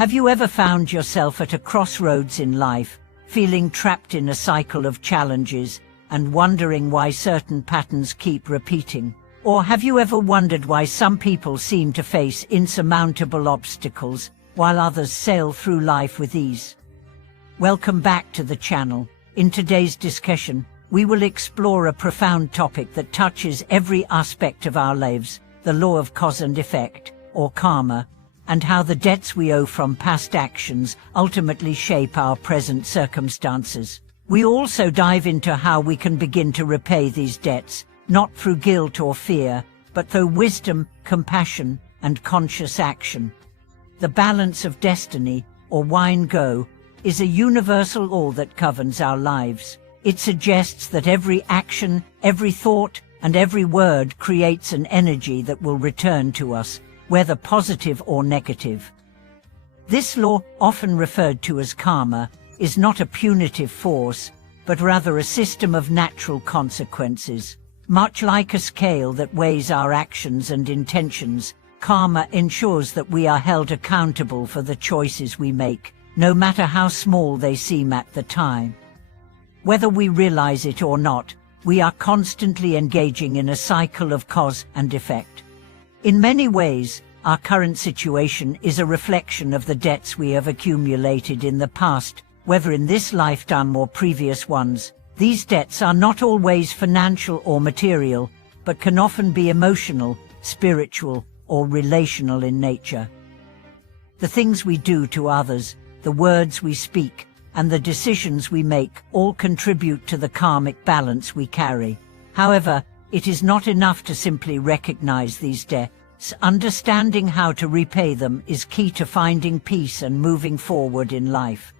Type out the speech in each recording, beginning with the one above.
Have you ever found yourself at a crossroads in life, feeling trapped in a cycle of challenges and wondering why certain patterns keep repeating? Or have you ever wondered why some people seem to face insurmountable obstacles while others sail through life with ease? Welcome back to the channel. In today's discussion, we will explore a profound topic that touches every aspect of our lives, the law of cause and effect, or karma, and how the debts we owe from past actions ultimately shape our present circumstances. We also dive into how we can begin to repay these debts, not through guilt or fear, but through wisdom, compassion, and conscious action. The balance of destiny, or yin go, is a universal law that governs our lives. It suggests that every action, every thought, and every word creates an energy that will return to us, whether positive or negative. This law, often referred to as karma, is not a punitive force, but rather a system of natural consequences. Much like a scale that weighs our actions and intentions, karma ensures that we are held accountable for the choices we make, no matter how small they seem at the time. Whether we realize it or not, we are constantly engaging in a cycle of cause and effect. In many ways, our current situation is a reflection of the debts we have accumulated in the past, whether in this lifetime or previous ones. These debts are not always financial or material, but can often be emotional, spiritual, or relational in nature. The things we do to others, the words we speak, and the decisions we make all contribute to the karmic balance we carry. However, it is not enough to simply recognize these debts. Understanding how to repay them is key to finding peace and moving forward in life.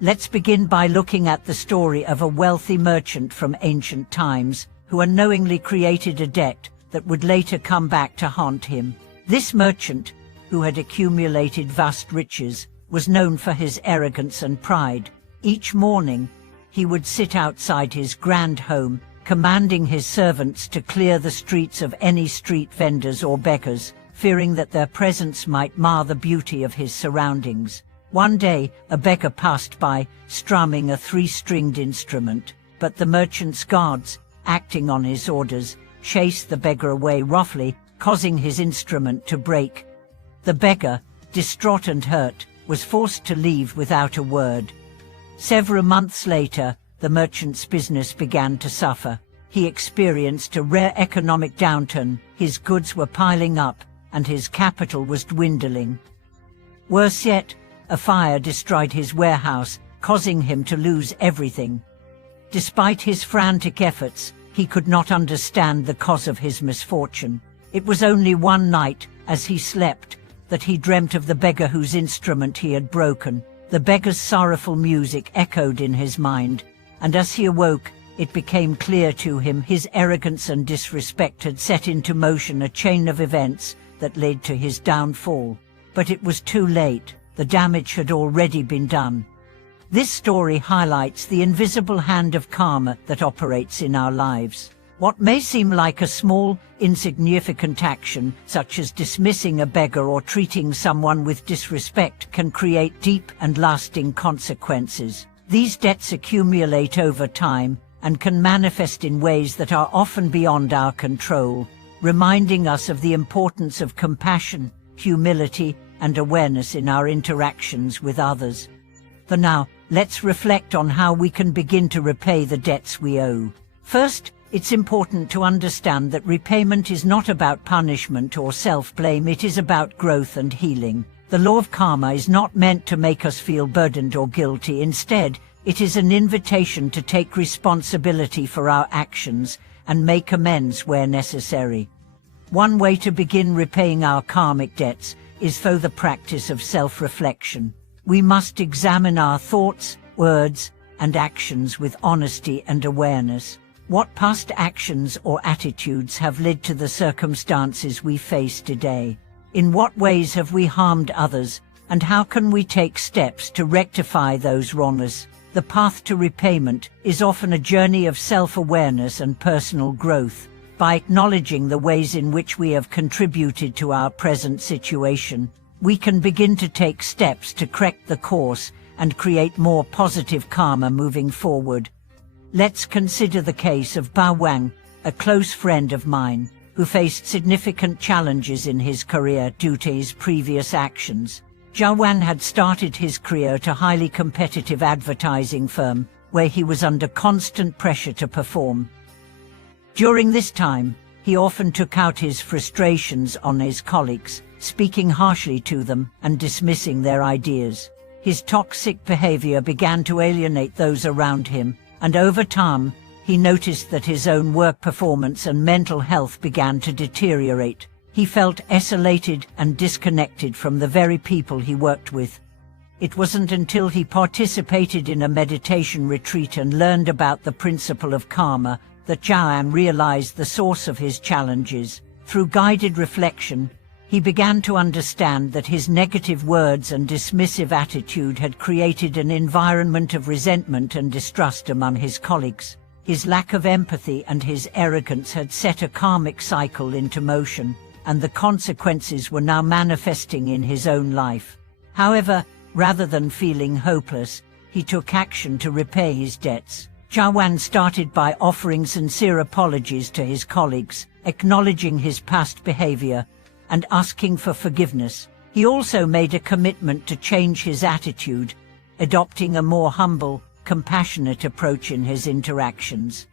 Let's begin by looking at the story of a wealthy merchant from ancient times who unknowingly created a debt that would later come back to haunt him. This merchant, who had accumulated vast riches, was known for his arrogance and pride. Each morning, he would sit outside his grand home, commanding his servants to clear the streets of any street vendors or beggars, fearing that their presence might mar the beauty of his surroundings. One day, a beggar passed by, strumming a three-stringed instrument, but the merchant's guards, acting on his orders, chased the beggar away roughly, causing his instrument to break. The beggar, distraught and hurt, was forced to leave without a word. Several months later, the merchant's business began to suffer. He experienced a rare economic downturn, his goods were piling up, and his capital was dwindling. Worse yet, a fire destroyed his warehouse, causing him to lose everything. Despite his frantic efforts, he could not understand the cause of his misfortune. It was only one night, as he slept, that he dreamt of the beggar whose instrument he had broken. The beggar's sorrowful music echoed in his mind, and as he awoke, it became clear to him his arrogance and disrespect had set into motion a chain of events that led to his downfall. But it was too late. The damage had already been done. This story highlights the invisible hand of karma that operates in our lives. What may seem like a small, insignificant action, such as dismissing a beggar or treating someone with disrespect, can create deep and lasting consequences. These debts accumulate over time and can manifest in ways that are often beyond our control, reminding us of the importance of compassion, humility, and awareness in our interactions with others. For now, let's reflect on how we can begin to repay the debts we owe. First, it's important to understand that repayment is not about punishment or self-blame, it is about growth and healing. The law of karma is not meant to make us feel burdened or guilty. Instead, it is an invitation to take responsibility for our actions and make amends where necessary. One way to begin repaying our karmic debts is through the practice of self-reflection. We must examine our thoughts, words, and actions with honesty and awareness. What past actions or attitudes have led to the circumstances we face today? In what ways have we harmed others, and how can we take steps to rectify those wrongs? The path to repayment is often a journey of self-awareness and personal growth. By acknowledging the ways in which we have contributed to our present situation, we can begin to take steps to correct the course and create more positive karma moving forward. Let's consider the case of Bao Wang, a close friend of mine, who faced significant challenges in his career due to his previous actions. Zhao Wan had started his career at a highly competitive advertising firm, where he was under constant pressure to perform. During this time, he often took out his frustrations on his colleagues, speaking harshly to them and dismissing their ideas. His toxic behavior began to alienate those around him, and over time, he noticed that his own work performance and mental health began to deteriorate. He felt isolated and disconnected from the very people he worked with. It wasn't until he participated in a meditation retreat and learned about the principle of karma that Zhao An realized the source of his challenges. Through guided reflection, he began to understand that his negative words and dismissive attitude had created an environment of resentment and distrust among his colleagues. His lack of empathy and his arrogance had set a karmic cycle into motion, and the consequences were now manifesting in his own life. However, rather than feeling hopeless, he took action to repay his debts. Zhao Wan started by offering sincere apologies to his colleagues, acknowledging his past behavior, and asking for forgiveness. He also made a commitment to change his attitude, adopting a more humble, compassionate approach in his interactions.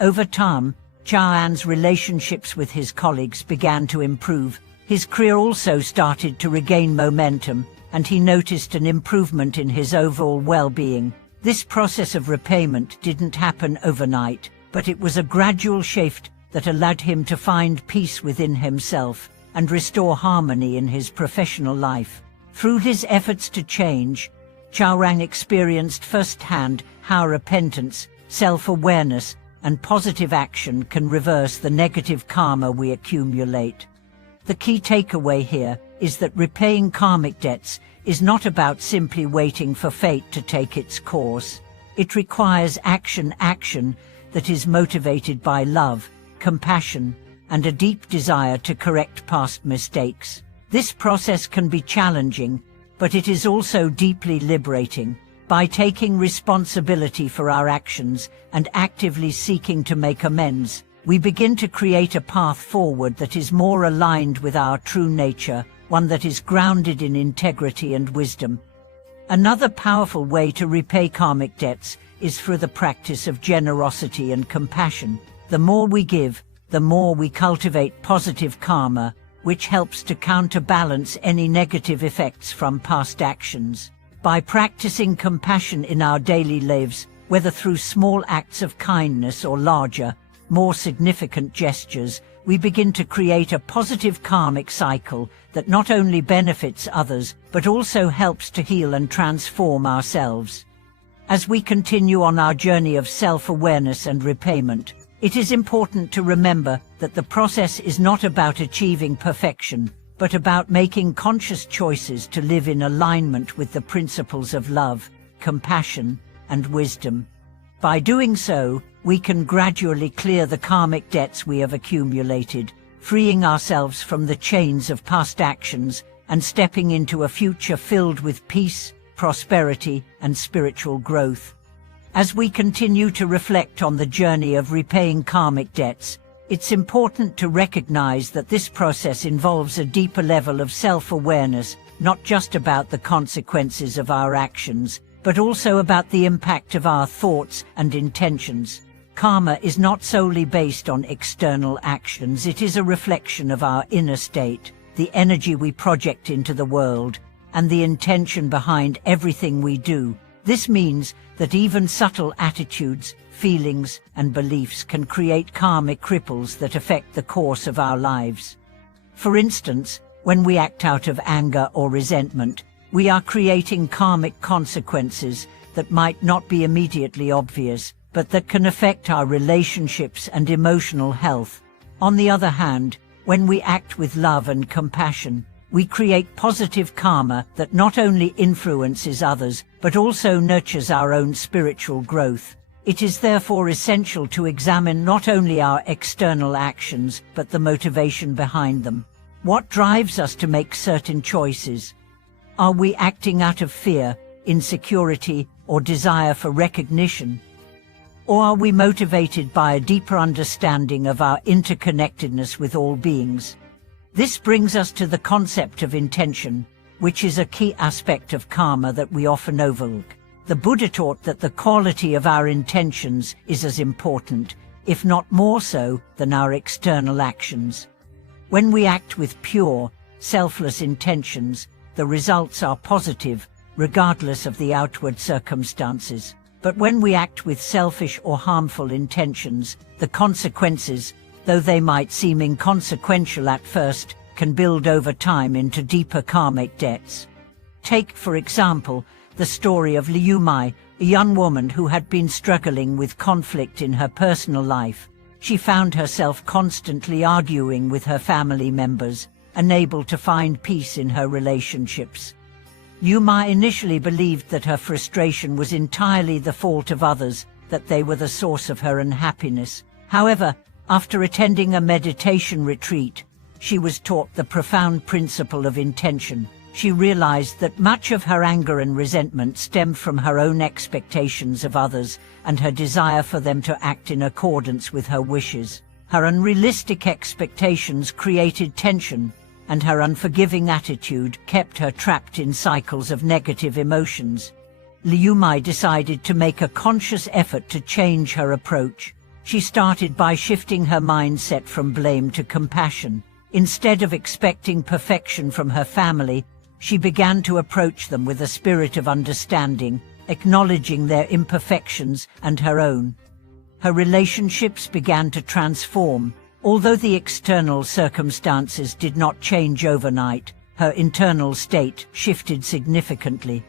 Over time, Zhao An's relationships with his colleagues began to improve. His career also started to regain momentum, and he noticed an improvement in his overall well-being. This process of repayment didn't happen overnight, but it was a gradual shift that allowed him to find peace within himself and restore harmony in his professional life. Through his efforts to change, Zhao Rang experienced firsthand how repentance, self-awareness, and positive action can reverse the negative karma we accumulate. The key takeaway here is that repaying karmic debts is not about simply waiting for fate to take its course. It requires action that is motivated by love, compassion, and a deep desire to correct past mistakes. This process can be challenging, but it is also deeply liberating. By taking responsibility for our actions and actively seeking to make amends, we begin to create a path forward that is more aligned with our true nature, one that is grounded in integrity and wisdom. Another powerful way to repay karmic debts is through the practice of generosity and compassion. The more we give, the more we cultivate positive karma, which helps to counterbalance any negative effects from past actions. By practicing compassion in our daily lives, whether through small acts of kindness or larger, more significant gestures, we begin to create a positive karmic cycle that not only benefits others, but also helps to heal and transform ourselves. As we continue on our journey of self-awareness and repayment, it is important to remember that the process is not about achieving perfection, but about making conscious choices to live in alignment with the principles of love, compassion, and wisdom. By doing so, we can gradually clear the karmic debts we have accumulated, freeing ourselves from the chains of past actions and stepping into a future filled with peace, prosperity, and spiritual growth. As we continue to reflect on the journey of repaying karmic debts, it's important to recognize that this process involves a deeper level of self-awareness, not just about the consequences of our actions, but also about the impact of our thoughts and intentions. Karma is not solely based on external actions, it is a reflection of our inner state, the energy we project into the world, and the intention behind everything we do. This means that even subtle attitudes, feelings, and beliefs can create karmic ripples that affect the course of our lives. For instance, when we act out of anger or resentment, we are creating karmic consequences that might not be immediately obvious, but that can affect our relationships and emotional health. On the other hand, when we act with love and compassion, we create positive karma that not only influences others, but also nurtures our own spiritual growth. It is therefore essential to examine not only our external actions, but the motivation behind them. What drives us to make certain choices? Are we acting out of fear, insecurity, or desire for recognition? Or are we motivated by a deeper understanding of our interconnectedness with all beings? This brings us to the concept of intention, which is a key aspect of karma that we often overlook. The Buddha taught that the quality of our intentions is as important, if not more so, than our external actions. When we act with pure, selfless intentions, the results are positive, regardless of the outward circumstances. But when we act with selfish or harmful intentions, the consequences, though they might seem inconsequential at first, can build over time into deeper karmic debts. Take, for example, the story of Liu Mai, a young woman who had been struggling with conflict in her personal life. She found herself constantly arguing with her family members, unable to find peace in her relationships. Liu Mai initially believed that her frustration was entirely the fault of others, that they were the source of her unhappiness. However, after attending a meditation retreat, she was taught the profound principle of intention. She realized that much of her anger and resentment stemmed from her own expectations of others and her desire for them to act in accordance with her wishes. Her unrealistic expectations created tension, and her unforgiving attitude kept her trapped in cycles of negative emotions. Liu Mai decided to make a conscious effort to change her approach. She started by shifting her mindset from blame to compassion. Instead of expecting perfection from her family, she began to approach them with a spirit of understanding, acknowledging their imperfections and her own. Her relationships began to transform. Although the external circumstances did not change overnight, her internal state shifted significantly.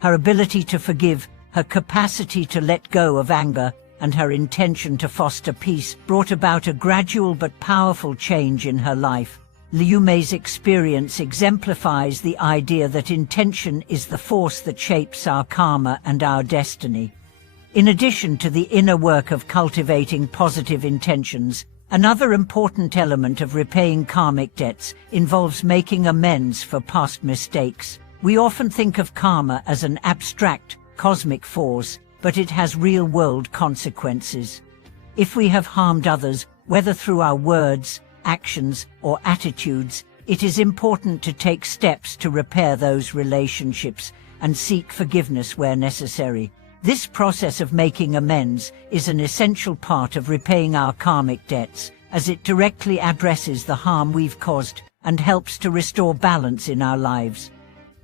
Her ability to forgive, her capacity to let go of anger, and her intention to foster peace brought about a gradual but powerful change in her life. Liu Mai's experience exemplifies the idea that intention is the force that shapes our karma and our destiny. In addition to the inner work of cultivating positive intentions, another important element of repaying karmic debts involves making amends for past mistakes. We often think of karma as an abstract, cosmic force, but it has real-world consequences. If we have harmed others, whether through our words, actions, or attitudes, it is important to take steps to repair those relationships and seek forgiveness where necessary. This process of making amends is an essential part of repaying our karmic debts, as it directly addresses the harm we've caused and helps to restore balance in our lives.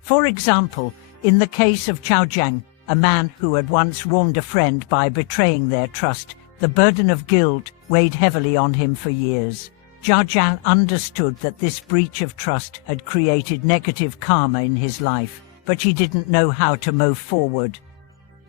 For example, in the case of Chao Jiang, a man who had once wronged a friend by betraying their trust, the burden of guilt weighed heavily on him for years. Chao Jiang understood that this breach of trust had created negative karma in his life, but he didn't know how to move forward.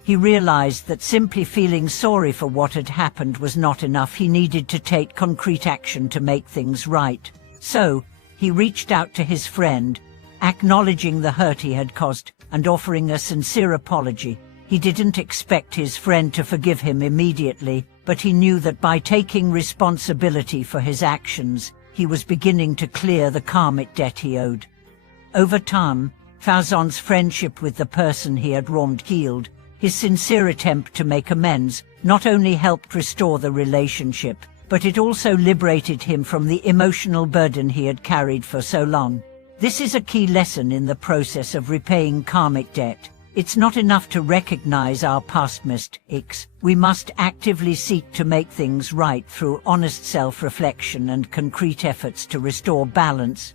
He realized that simply feeling sorry for what had happened was not enough. He needed to take concrete action to make things right. So, he reached out to his friend, acknowledging the hurt he had caused and offering a sincere apology. He didn't expect his friend to forgive him immediately, but he knew that by taking responsibility for his actions, he was beginning to clear the karmic debt he owed. Over time, Faozon's friendship with the person he had wronged healed. His sincere attempt to make amends not only helped restore the relationship, but it also liberated him from the emotional burden he had carried for so long. This is a key lesson in the process of repaying karmic debt. It's not enough to recognize our past mistakes. We must actively seek to make things right through honest self-reflection and concrete efforts to restore balance.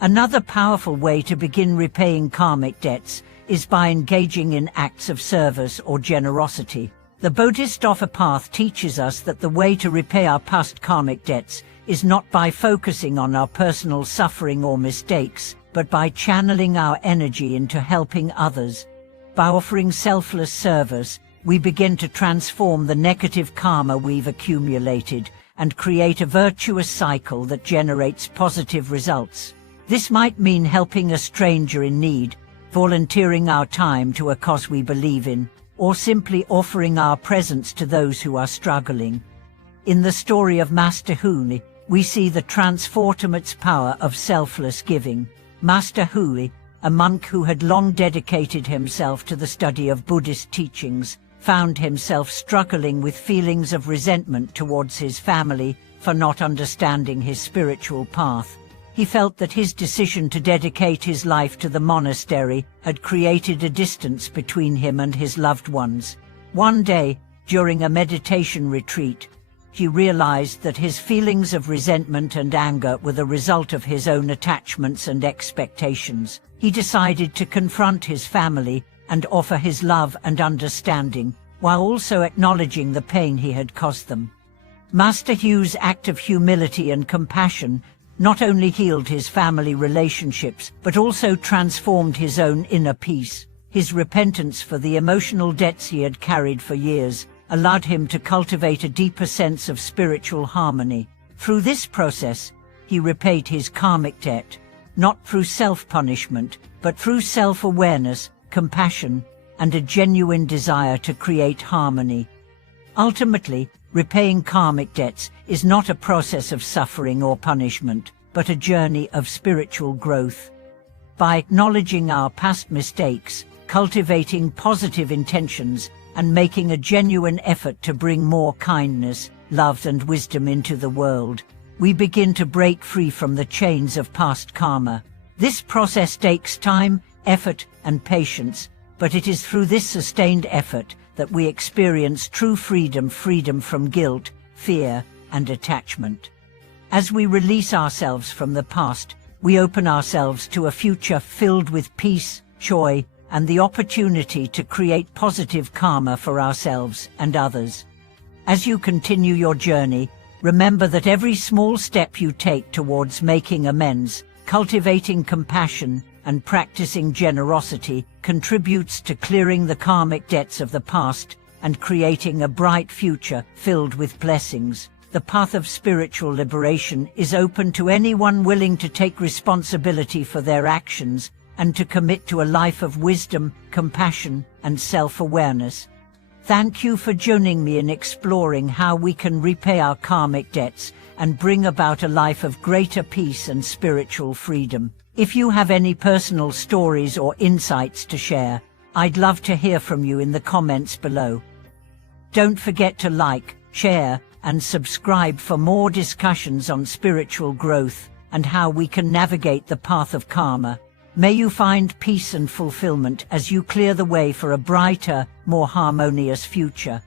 Another powerful way to begin repaying karmic debts is by engaging in acts of service or generosity. The Bodhisattva path teaches us that the way to repay our past karmic debts is not by focusing on our personal suffering or mistakes, but by channeling our energy into helping others. By offering selfless service, we begin to transform the negative karma we've accumulated and create a virtuous cycle that generates positive results. This might mean helping a stranger in need, volunteering our time to a cause we believe in, or simply offering our presence to those who are struggling. In the story of Master Hu, we see the transformative power of selfless giving. Master Hui, a monk who had long dedicated himself to the study of Buddhist teachings, found himself struggling with feelings of resentment towards his family for not understanding his spiritual path. He felt that his decision to dedicate his life to the monastery had created a distance between him and his loved ones. One day, during a meditation retreat, he realized that his feelings of resentment and anger were the result of his own attachments and expectations. He decided to confront his family and offer his love and understanding, while also acknowledging the pain he had caused them. Master Hu's act of humility and compassion not only healed his family relationships, but also transformed his own inner peace. His repentance for the emotional debts he had carried for years allowed him to cultivate a deeper sense of spiritual harmony. Through this process, he repaid his karmic debt, not through self-punishment, but through self-awareness, compassion, and a genuine desire to create harmony. Ultimately, repaying karmic debts is not a process of suffering or punishment, but a journey of spiritual growth. By acknowledging our past mistakes, cultivating positive intentions, and making a genuine effort to bring more kindness, love, and wisdom into the world, we begin to break free from the chains of past karma. This process takes time, effort, and patience, but it is through this sustained effort that we experience true freedom from guilt, fear, and attachment. As we release ourselves from the past, we open ourselves to a future filled with peace, joy, and the opportunity to create positive karma for ourselves and others. As you continue your journey, remember that every small step you take towards making amends, cultivating compassion, and practicing generosity contributes to clearing the karmic debts of the past and creating a bright future filled with blessings. The path of spiritual liberation is open to anyone willing to take responsibility for their actions and to commit to a life of wisdom, compassion, and self-awareness. Thank you for joining me in exploring how we can repay our karmic debts and bring about a life of greater peace and spiritual freedom. If you have any personal stories or insights to share, I'd love to hear from you in the comments below. Don't forget to like, share, and subscribe for more discussions on spiritual growth and how we can navigate the path of karma. May you find peace and fulfillment as you clear the way for a brighter, more harmonious future.